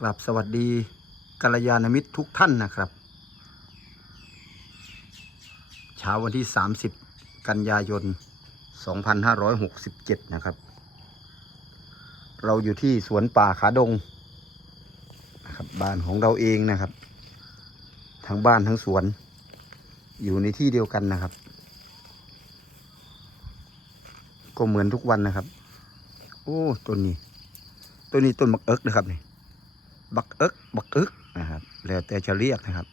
กลับสวัสดีกัลยาณมิตรทุกท่านนะครับ เช้าวันที่ 30 กันยายน 2567 นะครับ เราอยู่ที่สวนป่าขาดงนะครับบ้านของเราเองนะครับ ทั้งบ้านทั้งสวน อยู่ในที่เดียวกันนะครับ ก็เหมือนทุกวันนะครับ โอ้ต้นนี้ต้นนี้ต้นบักเอิกนะครับนี่ บักเอิกบักเอิกนะครับ แล้วแต่จะเรียกนะครับ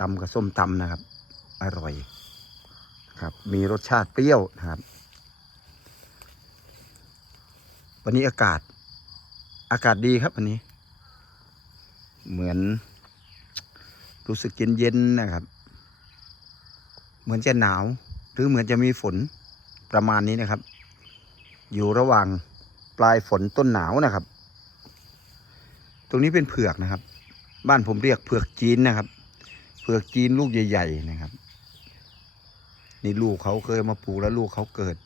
ตำกับส้มตำนะครับ อร่อยครับ มีรสชาติเปรี้ยวนะครับ วันนี้อากาศ อากาศดีครับวันนี้ เหมือน รู้สึกเย็นๆนะครับ เหมือนจะหนาว หรือเหมือนจะมีฝนประมาณนี้นะครับ อยู่ระหว่างปลายฝนต้นหนาวนะครับ ตรงนี้เป็นเผือกนะครับ บ้านผมเรียกเผือกจีนนะครับ เผือกจีนลูกใหญ่ ๆ นะครับ นี่ลูกเขาเคยมาปลูกแล้วลูกเขาเกิด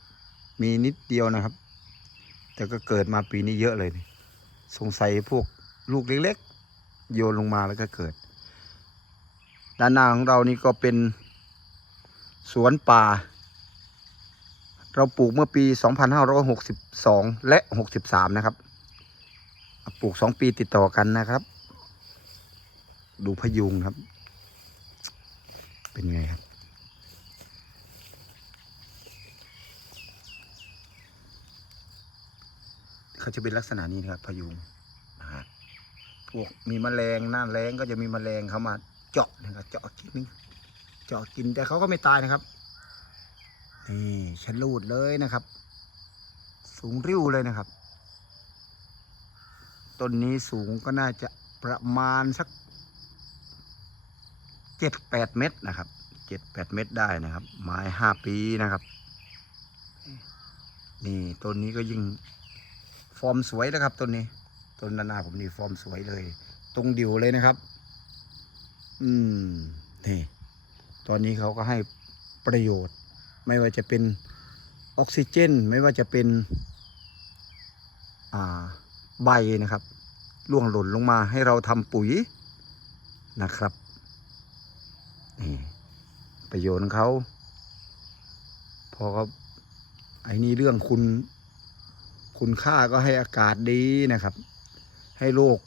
มีนิดเดียวนะครับ แต่ก็เกิดมาปีนี้เยอะเลยสงสัยพวกลูกเล็กๆ โยนลงมาแล้วก็เกิด ด้านหน้าของเรานี่ก็เป็นสวนป่า เราปลูกเมื่อปี 2562 และ 63 นะครับ ปลูก2ปีติดต่อกันนะครับ ดูพยุงครับ เป็นไงครับเขาจะเป็นลักษณะนี้นะครับพยุงนะฮะพวกมีแมลงหน้าแรงก็จะมีแมลงเข้ามาเจาะนะครับเจาะกินเจาะกินแต่เขาก็ไม่ตายนะครับนี่ชะลูดเลยนะครับ สูงริ้วเลยนะครับ ต้นนี้สูงก็น่าจะประมาณสักเจ็ดแปดเมตรนะครับเจ็ดแปดเมตรได้นะครับ ไม้ห้าปีนะครับ นี่ต้นนี้ก็ยิ่งฟอร์มสวยนะครับต้นนี้ต้นด้านาผมนี่ฟอร์มสวยเลย ตรงดิวเลยนะครับ อืมนี่ตอนนี้เขาก็ให้ประโยชน์ ไม่ว่าจะเป็นออกซิเจน ไม่ว่าจะเป็น อ่าใบนะครับ ร่วงหล่นลงมาให้เราทำปุ๋ยนะครับนี่ประโยชน์ของเขา พอเขาไอ้นี่เรื่องคุณ คุณค่าก็ให้อากาศดีนะครับ ให้โลก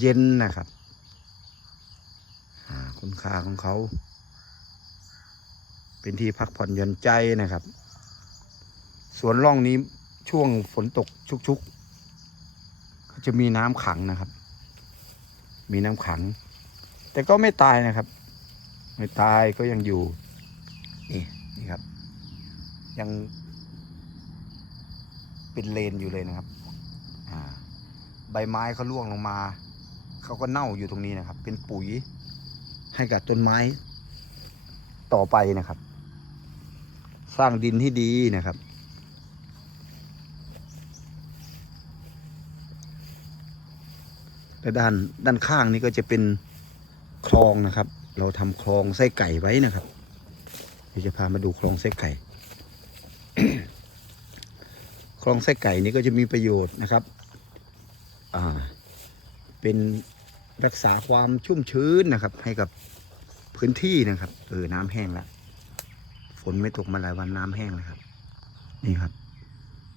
เย็นนะครับคุณค่าของเขา เป็นที่พักผ่อนหย่อนใจนะครับ สวนร่องนี้ช่วงฝนตกชุกๆ จะมีน้ำขังนะครับ มีน้ำขัง แต่ก็ไม่ตายนะครับ ไม่ตายก็ยังอยู่ นี่นี่ครับ ยังเป็นเลนอยู่เลยนะครับใบไม้เขาล่วงลงมา เขาก็เน่าอยู่ตรงนี้นะครับ เป็นปุ๋ยให้กับต้นไม้ต่อไปนะครับ สร้างดินที่ดีนะครับ และด้านด้านข้างนี้ก็จะเป็นคลองนะครับ เราทำคลองไส้ไก่ไว้นะครับเดี๋ยวจะพามาดูคลองไส้ไก่ คลองไส้ไก่นี้ก็จะมีประโยชน์นะครับ อ่า เป็นรักษาความชุ่มชื้นนะครับ ให้กับพื้นที่นะครับ เออ น้ำแห้งแล้วฝนไม่ตกมาหลายวันน้ำแห้งนะครับ นี่ครับ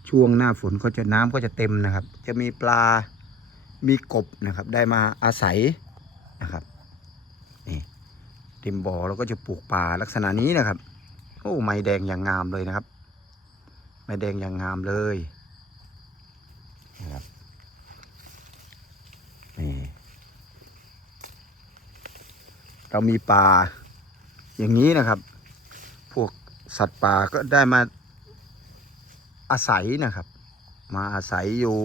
ช่วงหน้าฝนก็จะน้ำก็จะเต็มนะครับ จะมีปลา มีกบนะครับ ได้มาอาศัยนะครับนี่ริมบ่อเราก็จะปลูกป่าลักษณะนี้นะครับโอ้ไม้แดงอย่างงามเลยนะครับ ไม้แดงอย่างงามเลยนะครับนี่เรามีป่าอย่างนี้นะครับ พวกสัตว์ป่าก็ได้มาอาศัยนะครับ มาอาศัยอยู่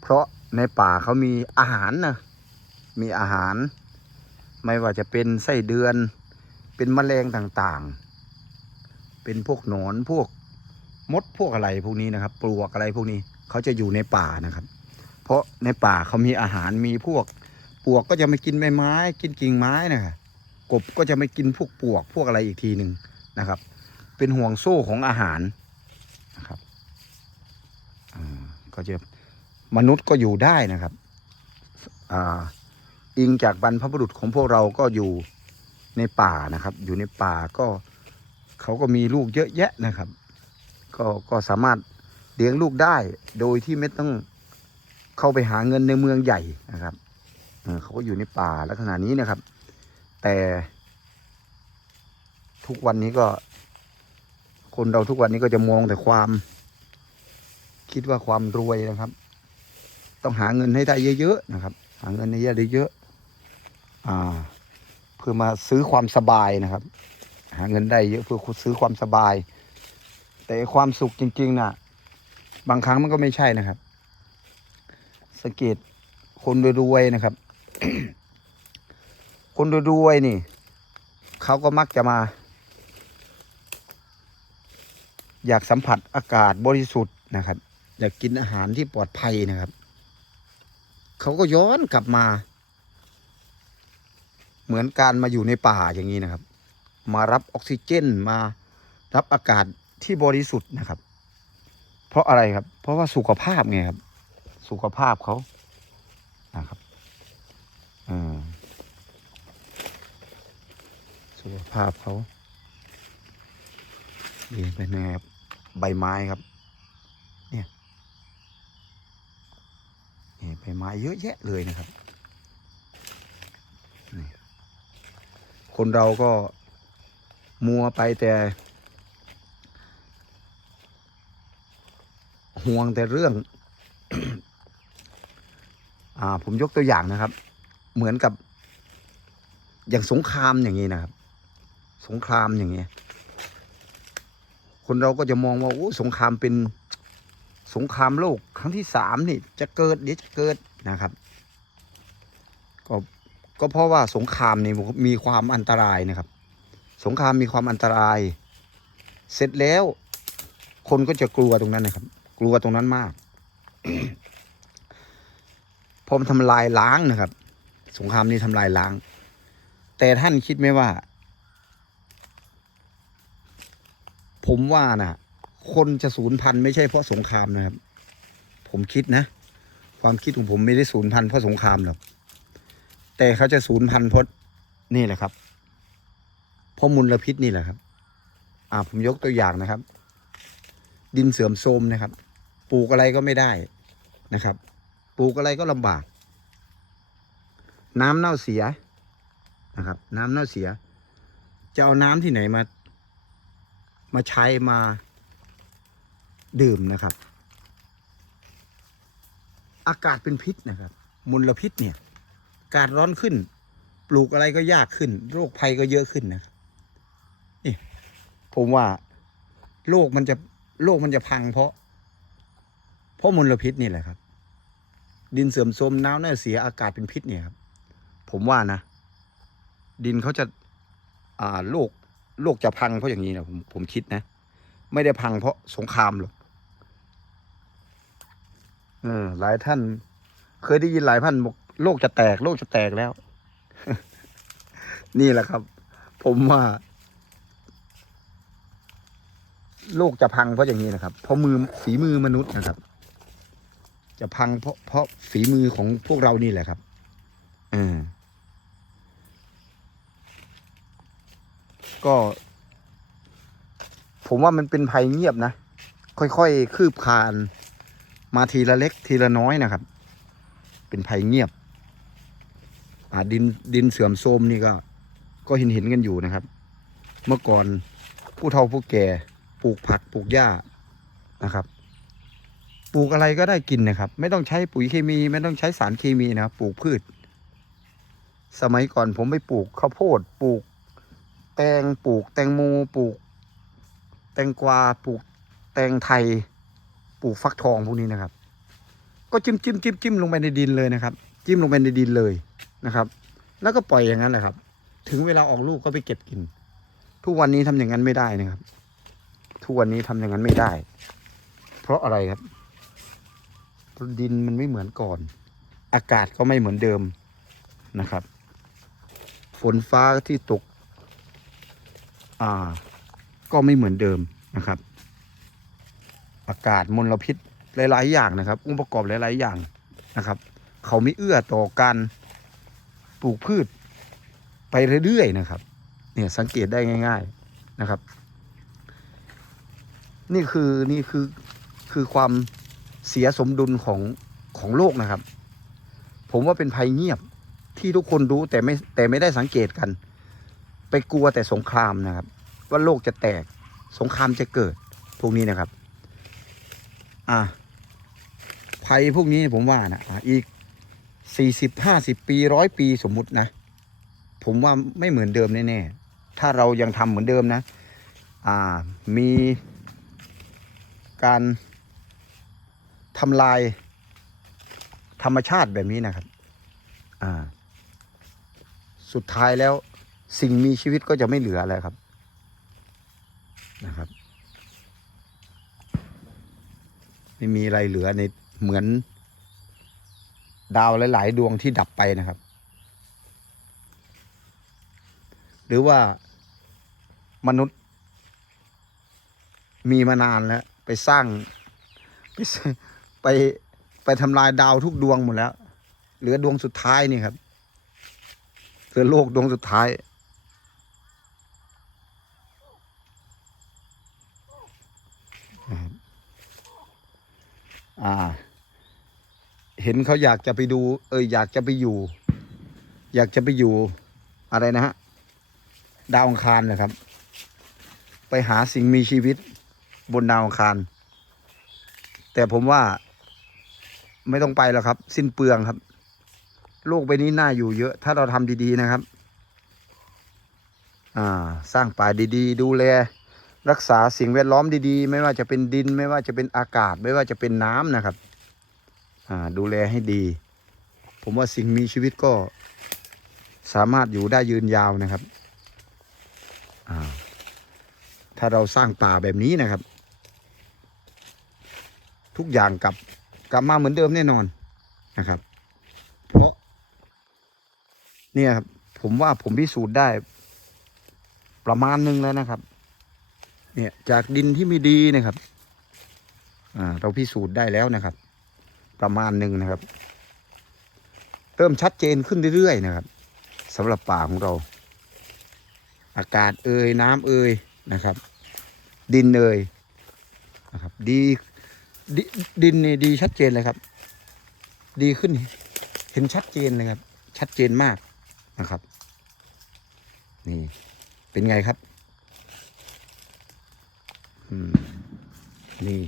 เพราะ ในป่าเขามีอาหารนะมีอาหาร ไม่ว่าจะเป็นไส้เดือน เป็นแมลงต่างๆ เป็นพวกหนอนพวกมดพวกอะไรพวกนี้นะครับ ปลวกอะไรพวกนี้เขาจะอยู่ในป่านะครับ เพราะในป่าเขามีอาหารมีพวกปลวกก็จะไม่กินใบไม้ กินกิ่งไม้นะครับกบก็จะไม่กินพวกปลวกพวกอะไรอีกทีหนึ่งนะครับ เป็นห่วงโซ่ของอาหารนะครับก็จะ มนุษย์ก็อยู่ได้นะครับอ่าอิงจากบรรพบุรุษของพวกเราก็อยู่ในป่านะครับ อยู่ในป่าก็เขาก็มีลูกเยอะแยะนะครับ ก็ก็สามารถเลี้ยงลูกได้โดยที่ไม่ต้องเข้าไปหาเงินในเมืองใหญ่นะครับเออเขาก็อยู่ในป่าลักษณะนี้นะครับ แต่ทุกวันนี้ก็ คนเราทุกวันนี้ก็จะมองแต่ความ คิดว่าความรวยนะครับ ต้องหาเงินให้ได้เยอะๆนะครับ หาเงินให้ได้เยอะๆอ่า เพื่อมาซื้อความสบายนะครับ หาเงินได้เยอะเพื่อซื้อความสบาย แต่ความสุขจริงๆน่ะ บางครั้งมันก็ไม่ใช่นะครับสังเกตคนรวยๆนะครับ คนรวยๆนี่เขาก็มักจะมา อยากสัมผัสอากาศบริสุทธิ์นะครับ อยากกินอาหารที่ปลอดภัยนะครับ เขาก็ย้อนกลับมา เหมือนการมาอยู่ในป่าอย่างนี้นะครับ มารับออกซิเจนมารับอากาศที่บริสุทธิ์นะครับ เพราะอะไรครับ เพราะว่าสุขภาพไงครับ สุขภาพเขานะครับอ่าสุขภาพเขาดีเป็นไงครับ ใบไม้ครับ เนี่ยนี่ ใบไม้เยอะแยะเลยนะครับ คนเราก็มัวไปแต่ ห่วงแต่เรื่อง อ่าผมยกตัวอย่างนะครับ เหมือนกับอย่างสงครามอย่างนี้นะครับ สงครามอย่างเงี้ยคนเราก็จะมองว่าโอ้สงครามเป็น สงครามโลกครั้งที่สามนี่จะเกิดเดี๋ยวจะเกิดนะครับก็ก็เพราะว่าสงครามนี่มีความอันตรายนะครับ สงครามมีความอันตราย เสร็จแล้วคนก็จะกลัวตรงนั้นนะครับ กลัวตรงนั้นมากพอมทำลายล้างนะครับ สงครามนี้ทำลายล้าง แต่ท่านคิดไหมว่า ผมว่านะ คนจะสูญพันธุ์ไม่ใช่เพราะสงครามนะครับ ผมคิดนะ ความคิดของผมไม่ได้สูญพันธุ์เพราะสงครามหรอกแต่เขาจะสูญพันธุ์เพราะนี่แหละครับเพราะมลพิษนี่แหละครับ อ่าผมยกตัวอย่างนะครับ ดินเสื่อมโทรมนะครับ ปลูกอะไรก็ไม่ได้นะครับ ปลูกอะไรก็ลำบาก น้ำเน่าเสียนะครับ น้ำเน่าเสีย จะเอาน้ำที่ไหนมา มาใช้มา ดื่มนะครับ อากาศเป็นพิษนะครับมลพิษเนี่ยอากาศร้อนขึ้น ปลูกอะไรก็ยากขึ้น โรคภัยก็เยอะขึ้นนะนี่ผมว่าโลกมันจะโลกมันจะพังเพราะ เพราะมลพิษนี่แหละครับ ดินเสื่อมโทรมน้ำเน่าเสียอากาศเป็นพิษเนี่ยครับ ผมว่านะ ดินเขาจะ อ่าโลกโลกจะพังเพราะอย่างนี้นะผมผมคิดนะ ไม่ได้พังเพราะสงครามหรอก เออ หลายท่าน เคยได้ยินหลายท่านบอกโลกจะแตก โลกจะแตกแล้ว นี่แหละครับ ผมว่าโลกจะพังเพราะอย่างนี้นะครับ เพราะมือฝีมือมนุษย์นะครับ จะพังเพราะเพราะฝีมือของพวกเรานี่แหละครับเออก็ ผมว่ามันเป็นภัยเงียบนะ ค่อยๆคืบคลาน มาทีละเล็กทีละน้อยนะครับ เป็นภัยเงียบดินดินเสื่อมโทรมนี่ก็ก็เห็นเห็นกันอยู่นะครับ เมื่อก่อนผู้เฒ่าผู้แก่ปลูกผักปลูกหญ้านะครับ ปลูกอะไรก็ได้กินนะครับ ไม่ต้องใช้ปุ๋ยเคมี ไม่ต้องใช้สารเคมีนะครับปลูกพืช สมัยก่อนผมไปปลูกข้าวโพดปลูก แตงปลูก แตงโมปลูก แตงกวาปลูก แตงไทย ปลูกฟักทองพวกนี้นะครับ ก็จิ้มจิ้มจิ้มจิ้มลงไปในดินเลยนะครับ จิ้มลงไปในดินเลยนะครับ แล้วก็ปล่อยอย่างนั้นแหละครับ ถึงเวลาออกลูกก็ไปเก็บกิน ทุกวันนี้ทำอย่างนั้นไม่ได้นะครับ ทุกวันนี้ทำอย่างนั้นไม่ได้ เพราะอะไรครับดินมันไม่เหมือนก่อน อากาศก็ไม่เหมือนเดิมนะครับ ฝนฟ้าที่ตก อ่า ก็ไม่เหมือนเดิมนะครับ อากาศมลพิษหลาย ๆ อย่างนะครับ องค์ประกอบหลาย ๆ อย่างนะครับ เขาไม่เอื้อต่อการปลูกพืชไปเรื่อย ๆ นะครับ เนี่ยสังเกตได้ง่าย ๆนะครับ นี่คือนี่คือคือความเสียสมดุลของของโลกนะครับ ผมว่าเป็นภัยเงียบที่ทุกคนรู้แต่ไม่แต่ไม่ได้สังเกตกัน ไปกลัวแต่สงครามนะครับ ว่าโลกจะแตกสงครามจะเกิดพวกนี้นะครับ อ่าภัยพวกนี้ผมว่านะอะอีกสี่สิบห้าสิบปีร้อยปีสมมุตินะ ผมว่าไม่เหมือนเดิมแน่ๆ ถ้าเรายังทำเหมือนเดิมนะ อ่ามีการทำลายธรรมชาติแบบนี้นะครับ อ่า สุดท้ายแล้วสิ่งมีชีวิตก็จะไม่เหลืออะไรครับ นะครับ ไม่มีอะไรเหลือในเหมือน ดาวหลาย ๆ ดวงที่ดับไปนะครับ หรือว่ามนุษย์ มีมานานแล้ว ไปสร้าง ไปไปไปทำลายดาวทุกดวงหมดแล้ว เหลือดวงสุดท้ายนี่ครับเหลือโลกดวงสุดท้าย นะครับ อ่า เห็นเขาอยากจะไปดู เอออยากจะไปอยู่ อยากจะไปอยู่อะไรนะฮะ ดาวอังคารนะครับ ไปหาสิ่งมีชีวิตบนดาวอังคาร แต่ผมว่าไม่ต้องไปแล้วครับ สิ้นเปลืองครับ โลกใบนี้น่าอยู่เยอะ ถ้าเราทำดีๆนะครับ อ่า สร้างป่าดีๆ ดูแล รักษาสิ่งแวดล้อมดีๆ ไม่ว่าจะเป็นดิน ไม่ว่าจะเป็นอากาศ ไม่ว่าจะเป็นน้ำนะครับ ดูแลให้ดี ผมว่าสิ่งมีชีวิตก็สามารถอยู่ได้ยืนยาวนะครับ ถ้าเราสร้างป่าแบบนี้นะครับ ทุกอย่างกลับกลับมาเหมือนเดิมแน่นอนนะครับ เพราะ เนี่ยครับ ผมว่าผมพิสูจน์ได้ประมาณหนึงแล้วนะครับ เนี่ยจากดินที่ไม่ดีนะครับ อ่า เราพิสูจน์ได้แล้วนะครับ ประมาณหนึ่งนะครับ เริ่มชัดเจนขึ้นเรื่อยๆนะครับสำหรับป่าของเรา อากาศเอ่ยน้ำเอ่ยนะครับ ดินเอ่ยนะครับดีดดินนี่ดีชัดเจนเลยครับ ดีขึ้นเห็นชัดเจนเลยครับ ชัดเจนมากนะครับ นี่เป็นไงครับ นี่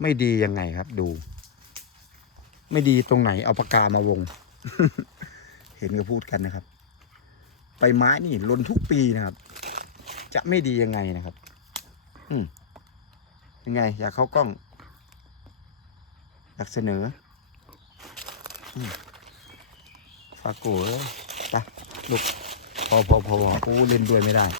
ไม่ดียังไงครับ ดู ไม่ดีตรงไหนเอาปากกามาวง เห็นก็พูดกันนะครับไปไม้นี่ลนทุกปีนะครับ จะไม่ดียังไงนะครับ อืมยังไง อยากเข้ากล้อง อยากเสนออืมฝากโก้ไปลูกพอพอพอพอโอ้เล่นด้วยไม่ได้